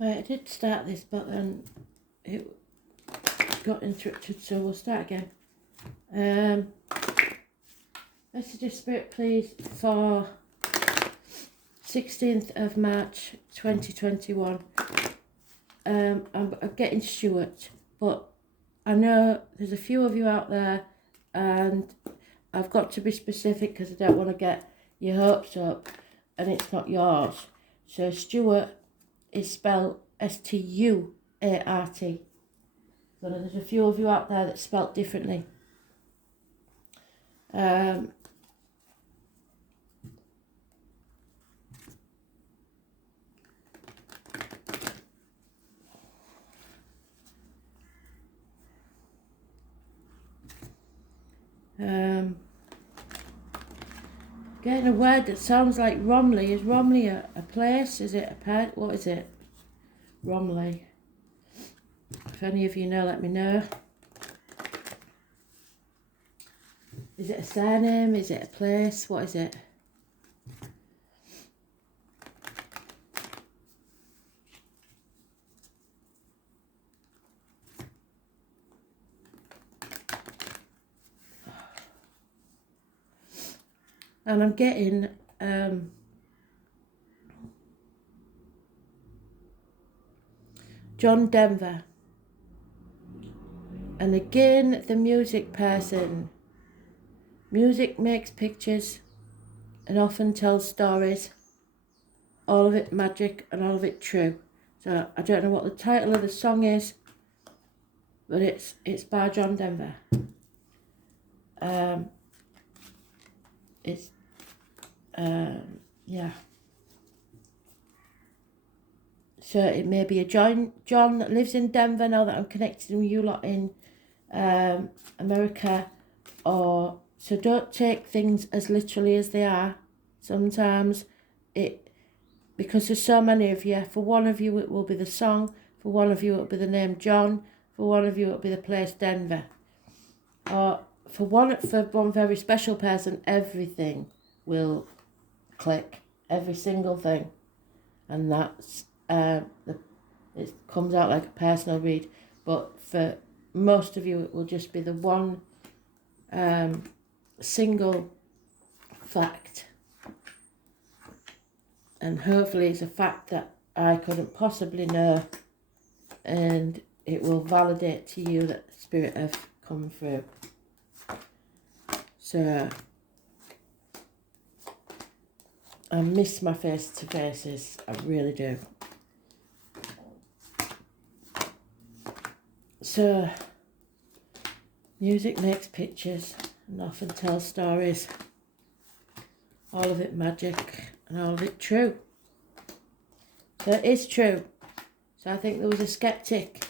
Right, I did start this, but then it got interrupted, so we'll start again. Message of Spirit, please, for 16th of March 2021. I'm getting Stuart, but I know there's a few of you out there, and I've got to be specific because I don't want to get your hopes up and it's not yours. So Stuart is spelled S-T-U-A-R-T. So there's a few of you out there that's spelled differently. Getting a word that sounds like Romley. Is Romley a place? Is it a pet? What is it? Romley. If any of you know, let me know. Is it a surname? Is it a place? What is it? And I'm getting John Denver. And again, the music person. Music makes pictures and often tells stories. All of it magic and all of it true. So I don't know what the title of the song is, but it's by John Denver. Yeah. So it may be a John that lives in Denver now that I'm connected with you lot in America. Or so don't take things as literally as they are. Sometimes because there's so many of you, for one of you it will be the song, for one of you it will be the name John, for one of you it will be the place Denver. Or for one very special person, everything will click, every single thing. And that's it comes out like a personal read, but for most of you it will just be the one single fact, and hopefully it's a fact that I couldn't possibly know, and it will validate to you that the spirit have come through. So I miss my face-to-faces, I really do. So music makes pictures and often tells stories. All of it magic and all of it true. So it is true. So I think there was a skeptic.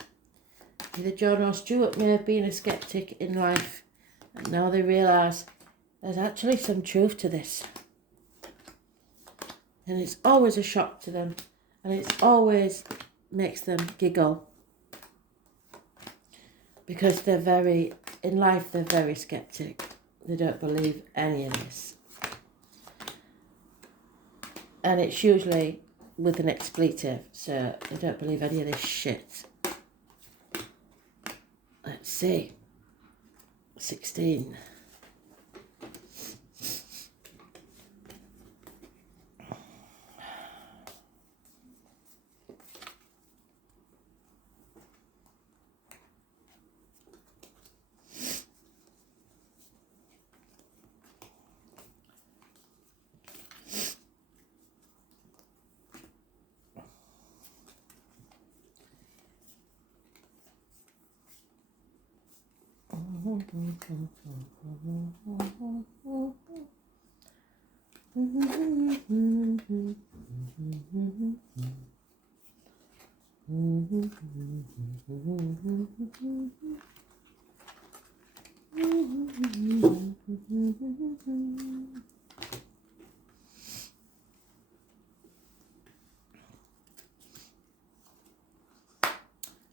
Either John or Stuart may have been a skeptic in life, and now they realise there's actually some truth to this. And it's always a shock to them, and it's always makes them giggle. Because they're very skeptic. They don't believe any of this. And it's usually with an expletive, so they don't believe any of this shit. Let's see. 16.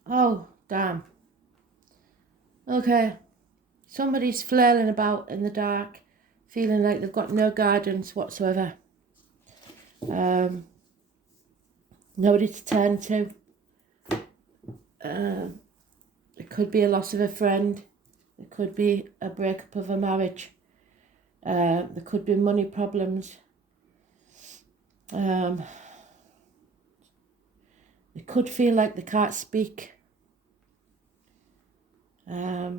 Oh, damn. Okay. Somebody's flailing about in the dark, feeling like they've got no guidance whatsoever. Nobody to turn to. It could be a loss of a friend. It could be a breakup of a marriage. There could be money problems. They could feel like they can't speak. There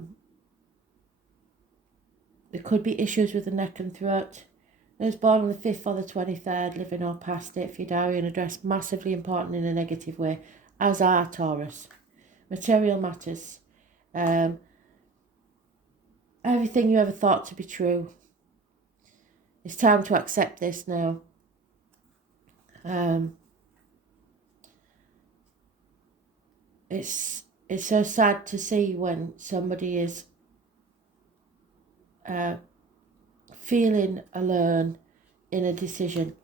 could be issues with the neck and throat. Those born on the 5th or the 23rd, living or past it for your diary and address, massively important in a negative way, as are Taurus. Material matters. Everything you ever thought to be true. It's time to accept this now. It's so sad to see when somebody is feeling alone in a decision.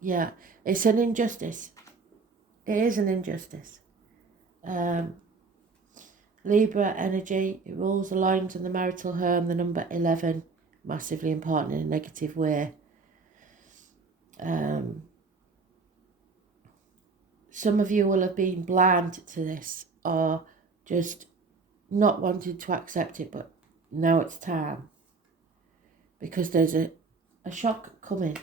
Yeah, it's an injustice. It is an injustice. Libra energy, it rules the lines in the marital home, the number 11, massively important in a negative way. Some of you will have been blind to this or just not wanted to accept it, but now it's time. Because there's a shock coming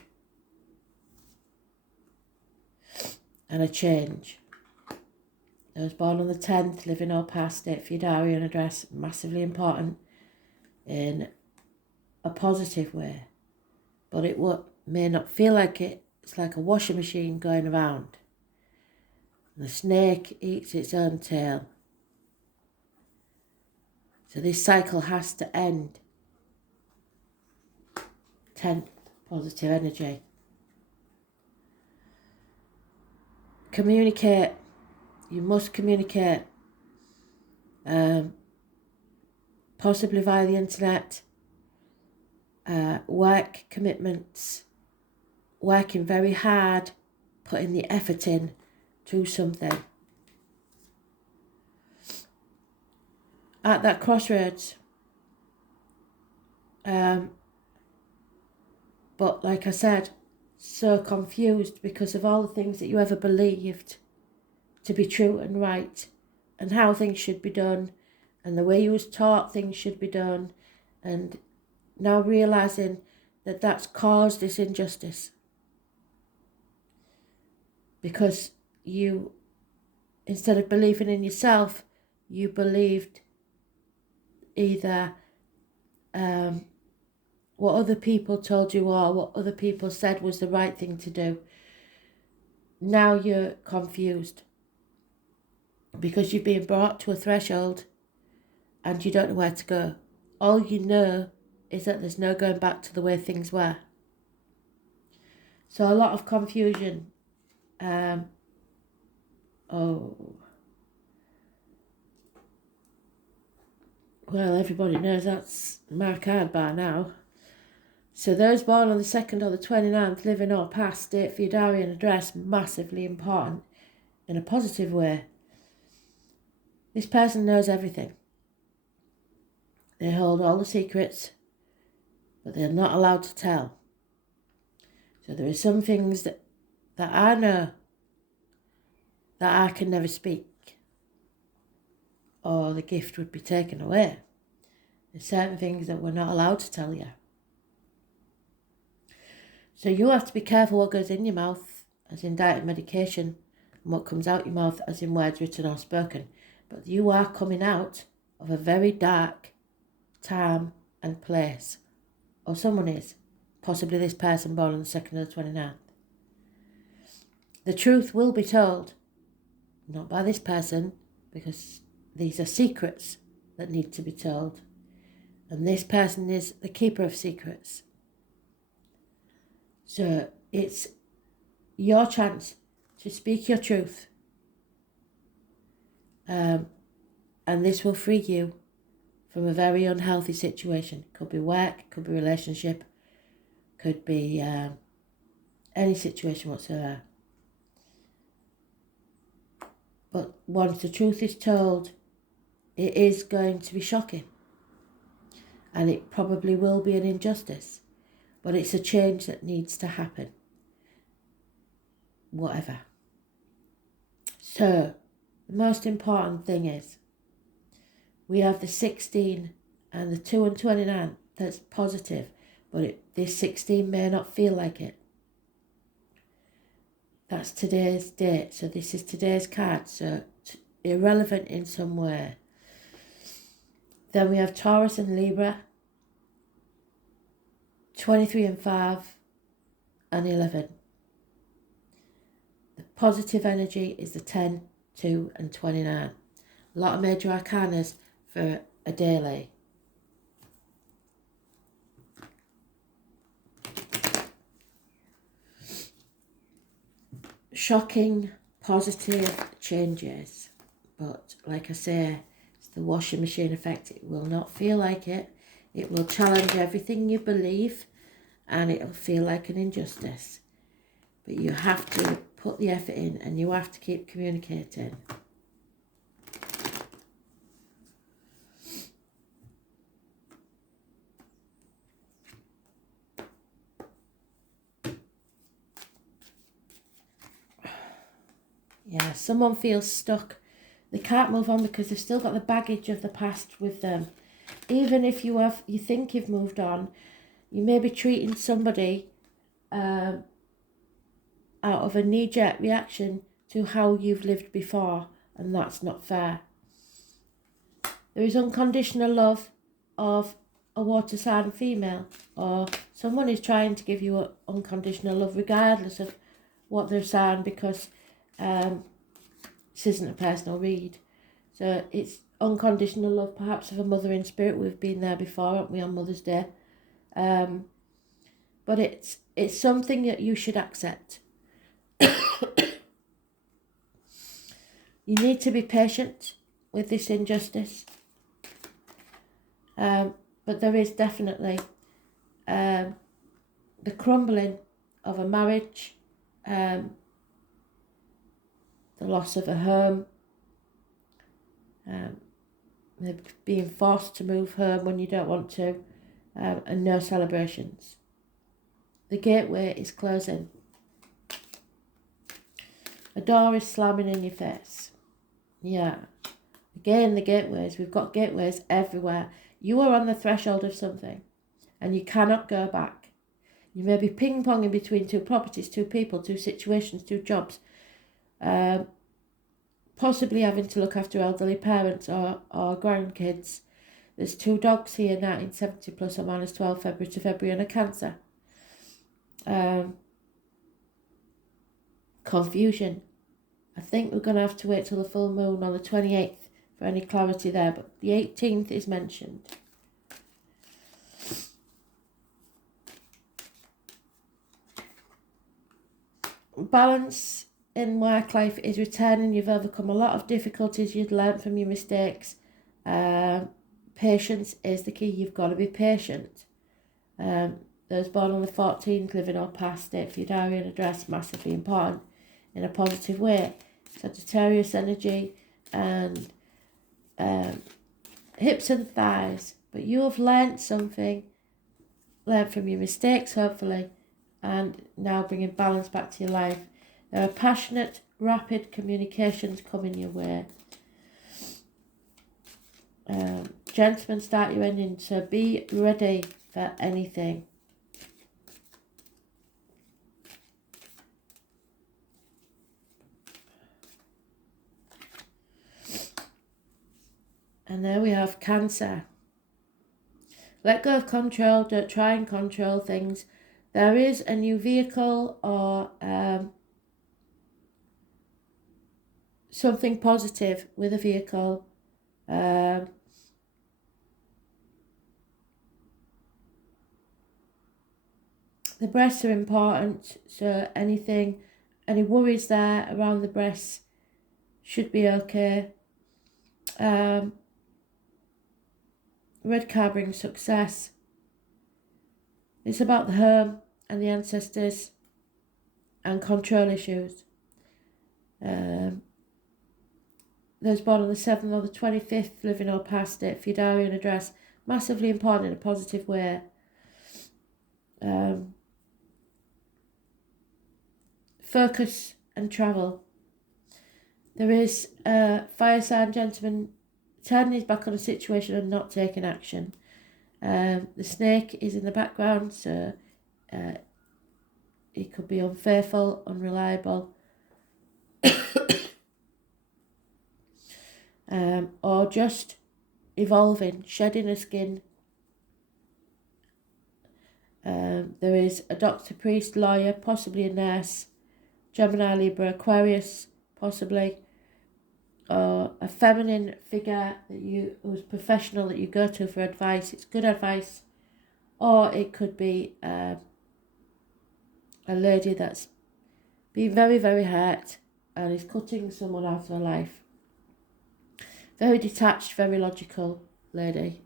and a change. Those born on the 10th, living or past it for your diary and address, massively important in a positive way. But it may not feel like it. It's like a washing machine going around. The snake eats its own tail. So this cycle has to end. 10th, positive energy. Communicate. You must communicate. Possibly via the internet. Work commitments. Working very hard. Putting the effort in to something. At that crossroads. But like I said, so confused because of all the things that you ever believed to be true and right, and how things should be done, and the way you was taught things should be done, and now realising that that's caused this injustice. Because you, instead of believing in yourself, you believed either what other people told you or what other people said was the right thing to do. Now you're confused because you've been brought to a threshold and you don't know where to go. All you know is that there's no going back to the way things were. So a lot of confusion. Well, everybody knows that's my card by now. So those born on the 2nd or the 29th, living or past, date for your diary and address, massively important in a positive way. This person knows everything. They hold all the secrets, but they're not allowed to tell. So there are some things that I know that I can never speak, or the gift would be taken away. There's certain things that we're not allowed to tell you. So you have to be careful what goes in your mouth, as in diet and medication, and what comes out your mouth, as in words written or spoken. But you are coming out of a very dark time and place. Or someone is. Possibly this person born on the 2nd or the 29th. The truth will be told. Not by this person, because these are secrets that need to be told. And this person is the keeper of secrets. So it's your chance to speak your truth. And this will free you from a very unhealthy situation. Could be work, could be relationship, could be any situation whatsoever. But once the truth is told, it is going to be shocking. And it probably will be an injustice. But it's a change that needs to happen. Whatever. So, The most important thing is we have the 16 and the 2 and 29. That's positive, but this 16 may not feel like it. That's today's date, so this is today's card, so irrelevant in some way. Then we have Taurus and Libra, 23 and 5 and 11. The positive energy is the 10, 2 and 29. A lot of major arcanas for a daily. Shocking, positive changes. But like I say, it's the washing machine effect. It will not feel like it. It will challenge everything you believe and it'll feel like an injustice. But you have to put the effort in and you have to keep communicating. Yeah, someone feels stuck. They can't move on because they've still got the baggage of the past with them. Even if you think you've moved on, you may be treating somebody out of a knee-jerk reaction to how you've lived before, and that's not fair. There is unconditional love of a water sign female, or someone is trying to give you unconditional love regardless of what their sign, because this isn't a personal read. So it's unconditional love, perhaps of a mother in spirit. We've been there before, haven't we, on Mother's Day? But it's something that you should accept. You need to be patient with this injustice. But there is definitely the crumbling of a marriage, the loss of a home, maybe being forced to move home when you don't want to, and no celebrations. The gateway is closing. A door is slamming in your face. Yeah. Again, the gateways. We've got gateways everywhere. You are on the threshold of something and you cannot go back. You may be ping-ponging between two properties, two people, two situations, two jobs, possibly having to look after elderly parents or grandkids. There's 2 dogs here, 1970 plus or minus 12 February to February, and a cancer. Confusion. I think we're going to have to wait till the full moon on the 28th for any clarity there, but the 18th is mentioned. Balance in work life is returning. You've overcome a lot of difficulties. You've learned from your mistakes. Patience is the key. You've got to be patient. Those born on the 14th, living or past, date for your diary and address, massively important in a positive way. Sagittarius energy and hips and thighs. But you have learnt something, learned from your mistakes hopefully, and now bringing balance back to your life. There are passionate, rapid communications coming your way. Gentlemen, start your ending, so be ready for anything. And there we have Cancer. Let go of control. Don't try and control things. There is a new vehicle or something positive with a vehicle. The breasts are important, so any worries there around the breasts should be okay. Red card brings success. It's about the home and the ancestors and control issues. Those born on the 7th or the 25th, living or past it, for your diary and address, massively important in a positive way. Focus and travel. There is a fire sign gentleman turning his back on a situation and not taking action. The snake is in the background, so he could be unfaithful, unreliable, or just evolving, shedding a skin. There is a doctor, priest, lawyer, possibly a nurse, Gemini, Libra, Aquarius, possibly, or a feminine figure who's professional that you go to for advice. It's good advice. Or it could be a lady that's been very, very hurt and is cutting someone out of her life. Very detached, very logical lady.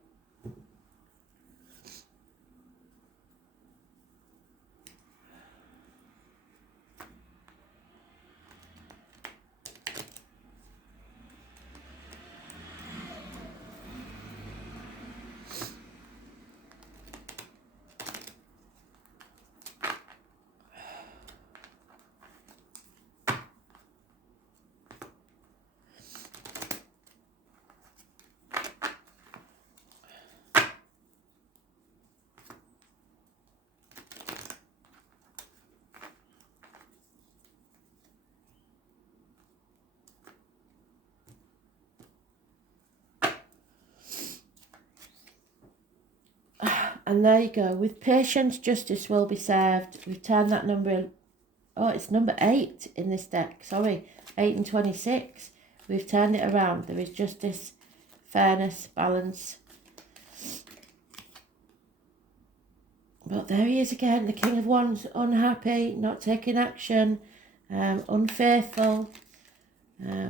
And there you go. With patience, justice will be served. We've turned that number. Oh, it's number 8 in this deck. Sorry, 8 and 26. We've turned it around. There is justice, fairness, balance. But there he is again. The King of Wands, unhappy, not taking action, unfaithful,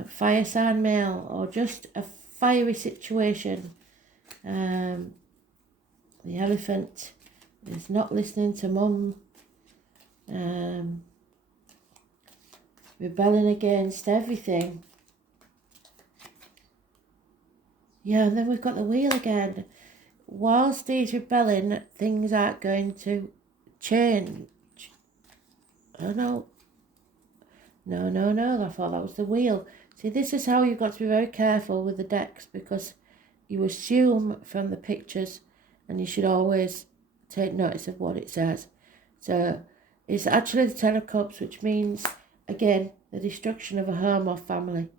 fire sign male, or just a fiery situation. The Elephant is not listening to mum. Rebelling against everything. Yeah, and then we've got the Wheel again. Whilst he's rebelling, things aren't going to change. Oh no. No, I thought that was the Wheel. See, this is how you've got to be very careful with the decks, because you assume from the pictures, and you should always take notice of what it says. So it's actually the Ten of Cups, which means, again, the destruction of a home or family.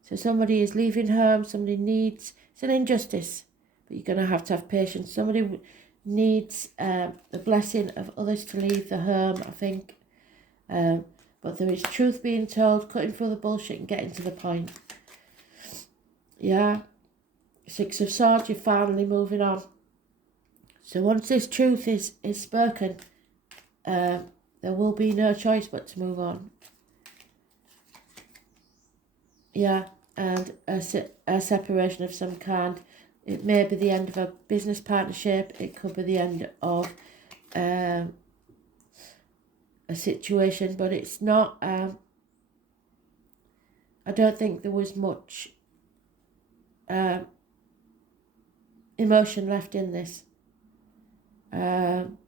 So somebody is leaving home, somebody needs, it's an injustice, but you're going to have patience. Somebody needs the blessing of others to leave the home, I think. But there is truth being told, cutting through the bullshit and getting to the point. Yeah. 6 of Swords, you're finally moving on. So once this truth is spoken, there will be no choice but to move on. Yeah, and a separation of some kind. It may be the end of a business partnership. It could be the end of a situation, but it's not. I don't think there was much emotion left in this. I'm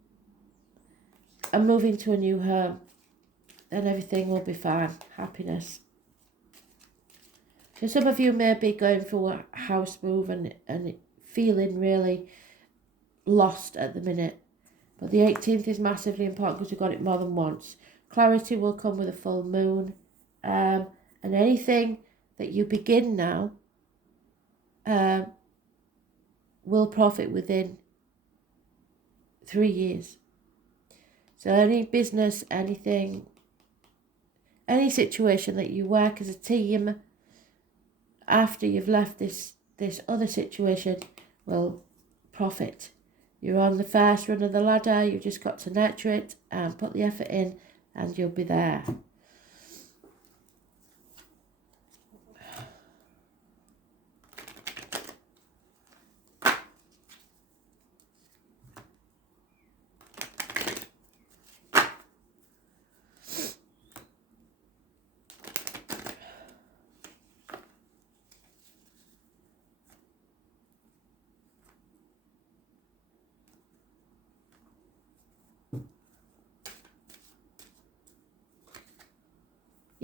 moving to a new home, and everything will be fine. Happiness. So some of you may be going through a house move and feeling really lost at the minute. But the 18th is massively important because we've got it more than once. Clarity will come with a full moon. And anything that you begin now will profit within 3 years. So any business, anything, any situation that you work as a team after you've left this other situation will profit. You're on the first run of the ladder, you've just got to nurture it and put the effort in, and you'll be there.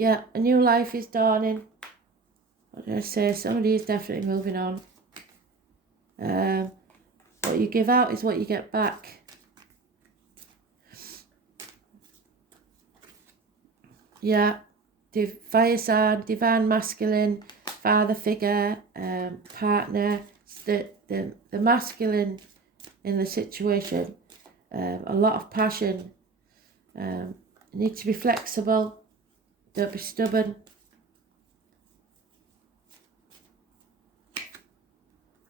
Yeah, a new life is dawning. What did I say? Somebody is definitely moving on. What you give out is what you get back. Yeah, fire sign, divine masculine, father figure, partner. The masculine in the situation, a lot of passion. You need to be flexible. Don't be stubborn.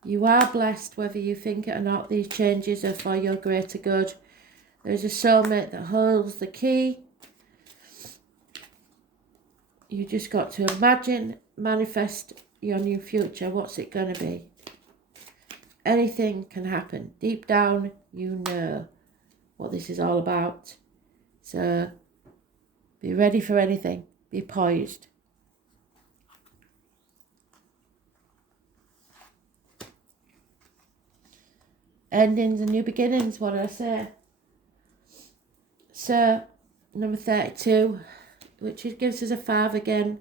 You are blessed, whether you think it or not. These changes are for your greater good. There's a soulmate that holds the key. You just got to imagine, manifest your new future. What's it going to be? Anything can happen. Deep down, you know what this is all about. So be ready for anything. Be poised. Endings and new beginnings, what did I say? So, number 32, which gives us a 5 again.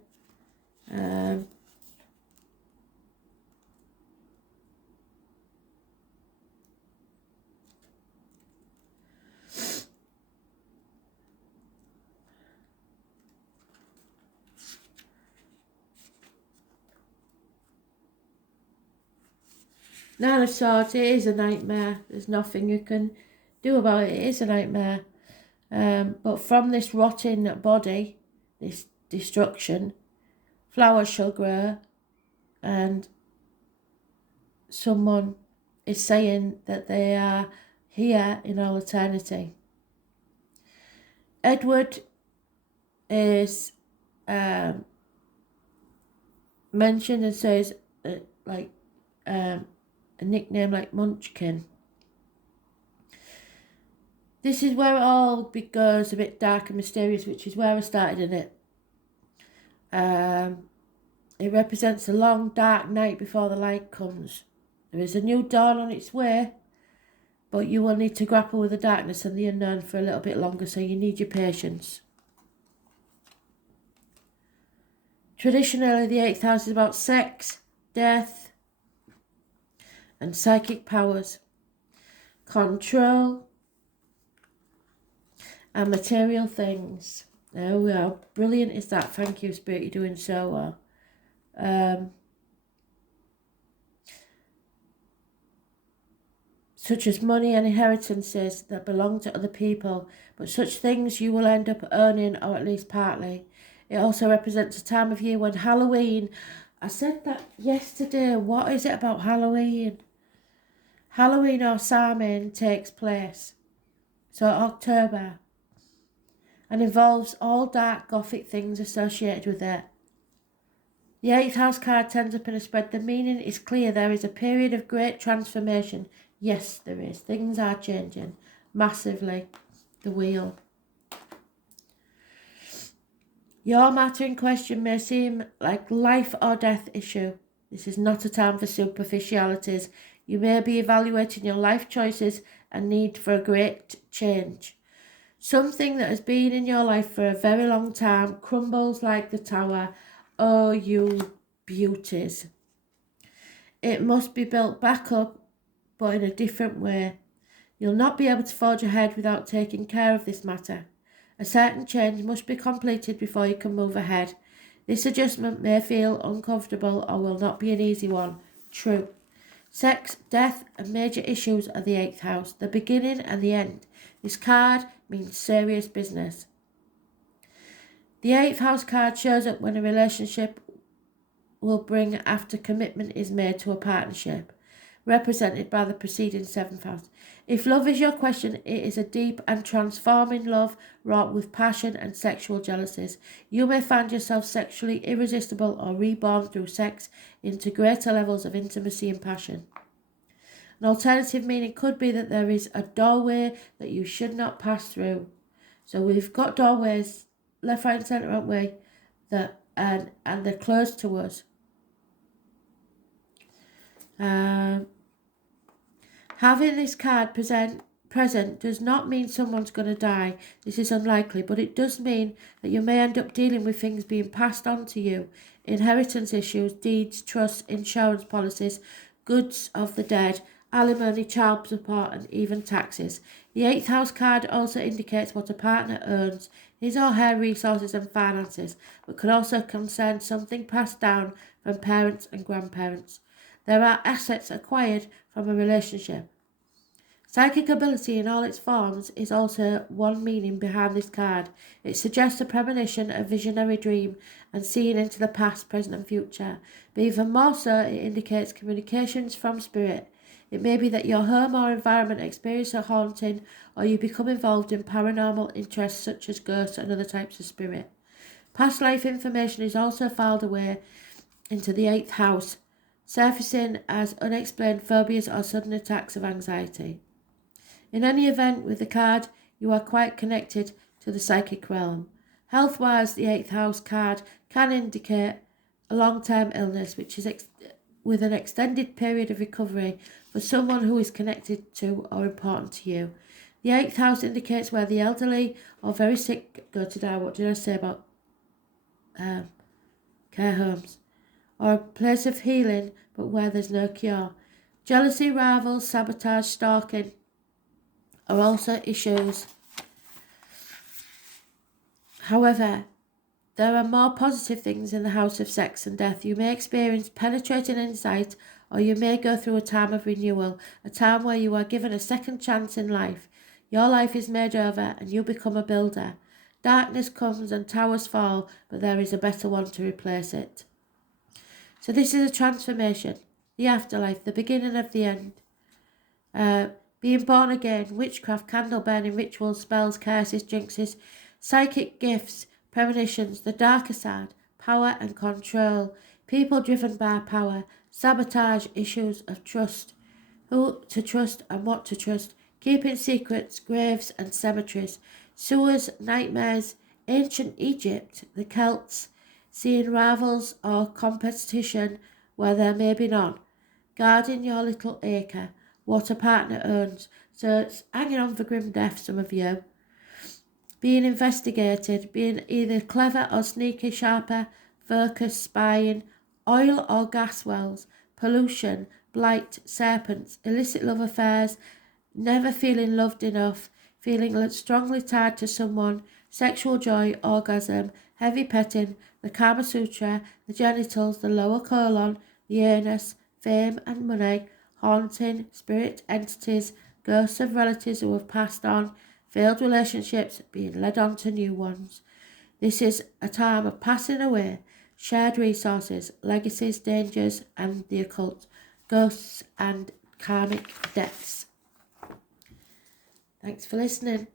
Nine of Swords, it is a nightmare. There's nothing you can do about it. It is a nightmare. But from this rotting body, this destruction, flowers shall grow, and someone is saying that they are here in all eternity. Edward is mentioned and says a nickname like Munchkin. This is where it all goes a bit dark and mysterious, which is where I started in it. It represents a long, dark night before the light comes. There is a new dawn on its way, but you will need to grapple with the darkness and the unknown for a little bit longer, so you need your patience. Traditionally, the 8th house is about sex, death, and psychic powers, control, and material things. There we are. Brilliant is that. Thank you, Spirit. You're doing so well. Such as money and inheritances that belong to other people, but such things you will end up owning, or at least partly. It also represents a time of year when Halloween, I said that yesterday, what is it about Halloween? Halloween or Samhain takes place, so October, and involves all dark gothic things associated with it. The 8th house card turns up in a spread. The meaning is clear. There is a period of great transformation. Yes, there is. Things are changing massively. The wheel. Your matter in question may seem like life or death issue. This is not a time for superficialities. You may be evaluating your life choices and need for a great change. Something that has been in your life for a very long time crumbles like the tower. Oh, you beauties. It must be built back up, but in a different way. You'll not be able to forge ahead without taking care of this matter. A certain change must be completed before you can move ahead. This adjustment may feel uncomfortable or will not be an easy one. True. Sex, death, and major issues are the 8th house, the beginning and the end. This card means serious business. The 8th house card shows up when a relationship will bring after commitment is made to a partnership, represented by the preceding 7th house. If love is your question, it is a deep and transforming love wrought with passion and sexual jealousies. You may find yourself sexually irresistible or reborn through sex into greater levels of intimacy and passion. An alternative meaning could be that there is a doorway that you should not pass through. So we've got doorways left, right and centre, aren't we? And they're closed to us. Having this card present present does not mean someone's going to die. This is unlikely, but it does mean that you may end up dealing with things being passed on to you. Inheritance issues, deeds, trusts, insurance policies, goods of the dead, alimony, child support, and even taxes. The 8th house card also indicates what a partner earns, his or her resources and finances, but could also concern something passed down from parents and grandparents. There are assets acquired from a relationship. Psychic ability in all its forms is also one meaning behind this card. It suggests a premonition, a visionary dream, and seeing into the past, present, and future. But even more so, it indicates communications from spirit. It may be that your home or environment experiences a haunting, or you become involved in paranormal interests such as ghosts and other types of spirit. Past life information is also filed away into the 8th house, surfacing as unexplained phobias or sudden attacks of anxiety. In any event, with the card, you are quite connected to the psychic realm. Health-wise, the 8th house card can indicate a long-term illness, which is with an extended period of recovery for someone who is connected to or important to you. The 8th house indicates where the elderly or very sick go to die. What did I say about care homes? Or a place of healing, but where there's no cure. Jealousy, rivals, sabotage, stalking are also issues. However, there are more positive things in the house of sex and death. You may experience penetrating insight, or you may go through a time of renewal, a time where you are given a second chance in life. Your life is made over and you become a builder. Darkness comes and towers fall, but there is a better one to replace it. So this is a transformation, the afterlife, the beginning of the end. Being born again, witchcraft, candle burning, rituals, spells, curses, jinxes, psychic gifts, premonitions, the darker side, power and control, people driven by power, sabotage, issues of trust, who to trust and what to trust, keeping secrets, graves and cemeteries, sewers, nightmares, ancient Egypt, the Celts, seeing rivals or competition where there may be none, guarding your little acre, what a partner earns. So it's hanging on for grim death, some of you. Being investigated, being either clever or sneaky, sharper, focus, spying, oil or gas wells, pollution, blight, serpents, illicit love affairs, never feeling loved enough, feeling strongly tied to someone, sexual joy, orgasm, heavy petting, the Kama Sutra, the genitals, the lower colon, the anus, fame and money, haunting, spirit entities, ghosts of relatives who have passed on, failed relationships, being led on to new ones. This is a time of passing away, shared resources, legacies, dangers, and the occult, ghosts and karmic debts. Thanks for listening.